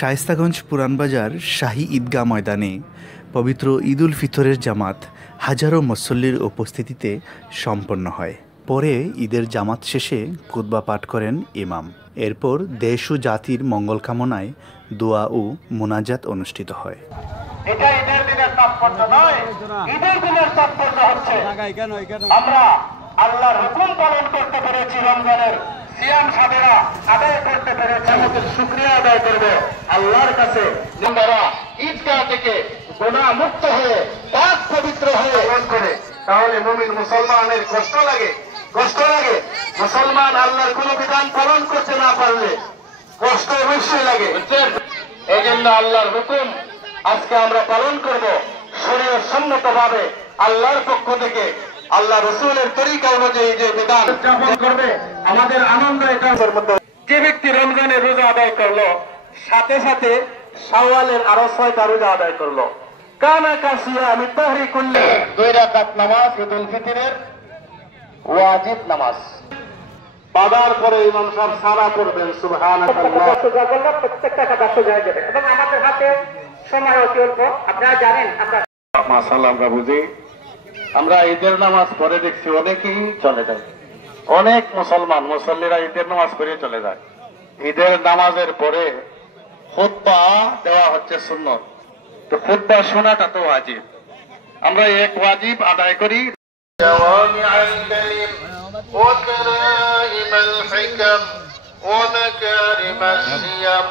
শায়েস্তাগঞ্জ পুরানবাজার শাহী ঈদগাহ ময়দানে পবিত্র ঈদ উল ফিতরের জামাত হাজারো মুসল্লির উপস্থিতিতে সম্পন্ন হয়। পরে ঈদের জামাত শেষে খুতবা পাঠ করেন ইমাম। এরপর দেশ ও জাতির মঙ্গল কামনায় দোয়া ও মুনাজাত অনুষ্ঠিত হয়। এটা ঈদের দিনের তাৎপর্য নয়, ঈদের দিনের তাৎপর্য হচ্ছে আমরা আল্লাহর হুকুম পালন করতে পেরেছি, রমজানের সিয়াম সাধনা আদায় করতে পেরেছি, আমাদের শুকরিয়া আদায় করব আল্লাহর কাছে। আমরা ঈদগাহ থেকে গুনাহ মুক্ত হয়ে পাক পবিত্র হয়ে পালন করে, তাহলে মুমিন মুসলমানের কষ্ট লাগে। মুসলমান আল্লাহর কোন বিধান পালন করতে না পারলে কষ্ট অবশ্যই লাগে। এই জন্য আল্লাহর হুকুম আজকে আমরা পালন করব শরীয়ত সম্মতভাবে, আল্লাহর পক্ষ থেকে আল্লাহ রসুলের তরিকা অনুযায়ী যে বিধান উদযাপন করবে, আমাদের আনন্দ এটার মধ্যে। যে ব্যক্তি রমজানের রোজা আদায় করলো, সাথে সাথে শাওয়ালের আরো 6টা রোজা আদায় করলো, কানা কাসিয়া মিতাহরি কুল্লি, 2 রাকাত নামাজ ঈদ উল ফিতরের ওয়াজিব নামাজ। বাদার পরে ইমাম সাহেব সারা পড়বেন সুবহানাল্লাহ। প্রত্যেকটা কথা সোজা হয়ে যাবে এবং আমাদের হাতে সময় অতি অল্প। আপনারা জানেন, মাশাআল্লাহ আমরা বুঝি, আমরা ঈদের নামাজ পড়ে দেখছি অনেকেই চলে যায়, অনেক মুসল্লিরা ঈদের নামাজ পড়ে চলে যায়। ঈদের নামাজের পরে খুতবা দেওয়া হচ্ছে সুন্নত, তো খুতবা শোনাটা তো ওয়াজিব। আমরা এক ওয়াজিব আদায় করি। وكرائم الحكم ومكارم الشيم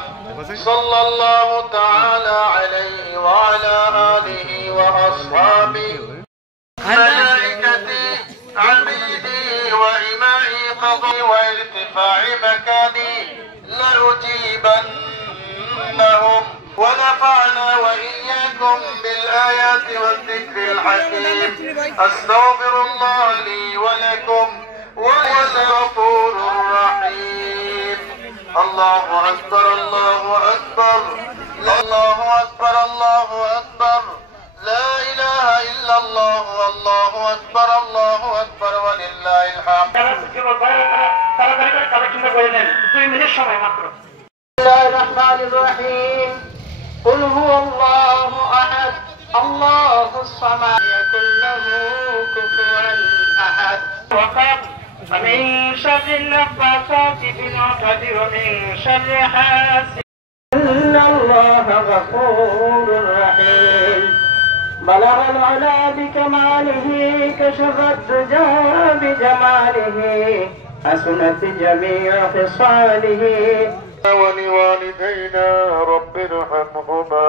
صلى الله تعالى عليه وعلى آله وأصحابه ملائكتي عبيدي وإمائي قضي وارتفاع مكاني لأجيبنهم ونفعنا وإياكم بالآيات والذكر الحكيم. أستغفر الله لي ولكم وهو الغفور الرحيم. الله أكبر الله أكبر الله أكبر الله أكبر لا إله إلا الله الله أكبر الله أكبر ولله الحمد. بسم الله الرحمن الرحيم. قل هو الله أحد الله الصمد يكن له كفوا أحد. ومن شر النفاثات في العقد ومن شر حاسد إن الله غفور رحيم. بلغ العلا بكماله كشف الدجى بجماله حسنت جميع خصاله. ولوالدينا رب ارحمهما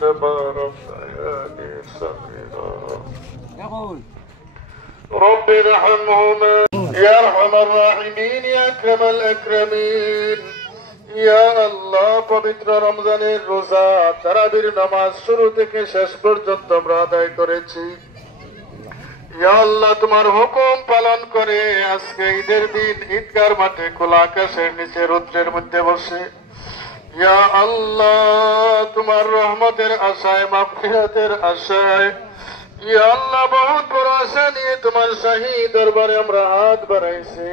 كما ربياني صغيرا. رب ارحمهما يا ارحم الراحمين يا اكرم الاكرمين. ইয়া আল্লাহ, পবিত্র রমজানের রোজা তারাবির নামাজ শুরু থেকে শেষ পর্যন্ত আমরা আদায় করেছি। ইয়া আল্লাহ, তোমার হুকুম পালন করে আজকে ঈদের দিন ঈদগার মাঠে খোলা আকাশের নিচে রৌদ্রের মধ্যে বসে ইয়া আল্লাহ তোমার রহমতের আশায়, মাগফিরাতের আশায় ইয়া আল্লাহ বহুত বড় আশা নিয়ে তোমার শাহী দরবারে আমরা হাত বাড়াইছি।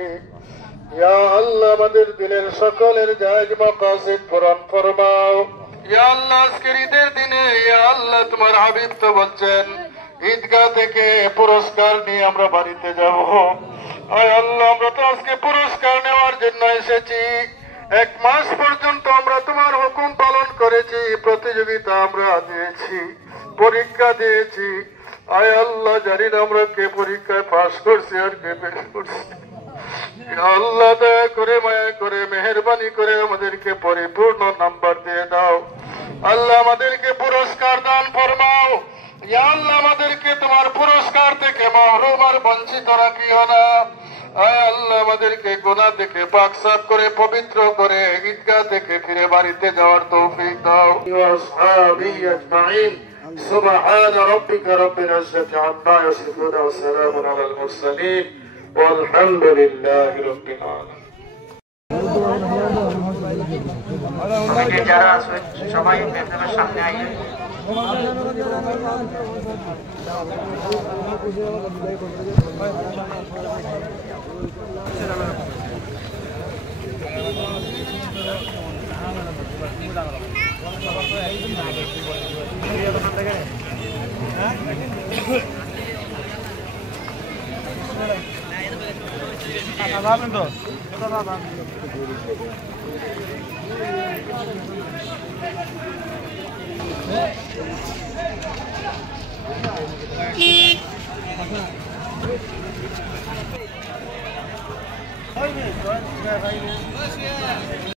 ইয়া আল্লাহ, আমাদের দিলের সকলের জায়েজ মাকাসিদ পূরণ ফরমাও। ইয়া আল্লাহ, আজকের ঈদের দিনে ইয়া আল্লাহ তোমার হাবিব তো বলছেন ঈদগাহ থেকে পুরস্কার নিয়ে আমরা বাড়িতে যাব। আয় আল্লাহ, আমরা তো আজকে পুরস্কার নেওয়ার জন্য এসেছি। 1 মাস পর্যন্ত আমরা তোমার হুকুম পালন করেছি, প্রতিযোগিতা আমরা দিয়েছি, পরীক্ষা দিয়েছি। আয় আল্লাহ, জানি না আমরা কে পরীক্ষায় পাস করছি আর কে ফেল করছি। আল্লাহ দয়া করে মায়া করে মেহেরবানি করে আমাদেরকে পরিপূর্ণ নাম্বার দিয়ে দাও। আল্লাহ, আমাদেরকে পুরস্কার দান ফরমাও। ইয়া আল্লাহ, আমাদেরকে তোমার পুরস্কার থেকে মাহরুম আর বঞ্চিত রাখিও না। আয় আল্লাহ, আমাদেরকে গুনাহ থেকে পাক সাফ করে পবিত্র করে ঈদগাহ থেকে ফিরে বাড়িতে যাওয়ার তৌফিক দাও। ওয়াসহাবি আজমাইন। সুবহান রাব্বিকা রাব্বিল ইজ্জাতি আম্মা ইয়াসিফুন ওয়া সালামুন আলাল মুরসালিন والحمد لله رب العالمين. যারা আছেন সবাই মেহমানের সামনে আইয়ে। Gracias.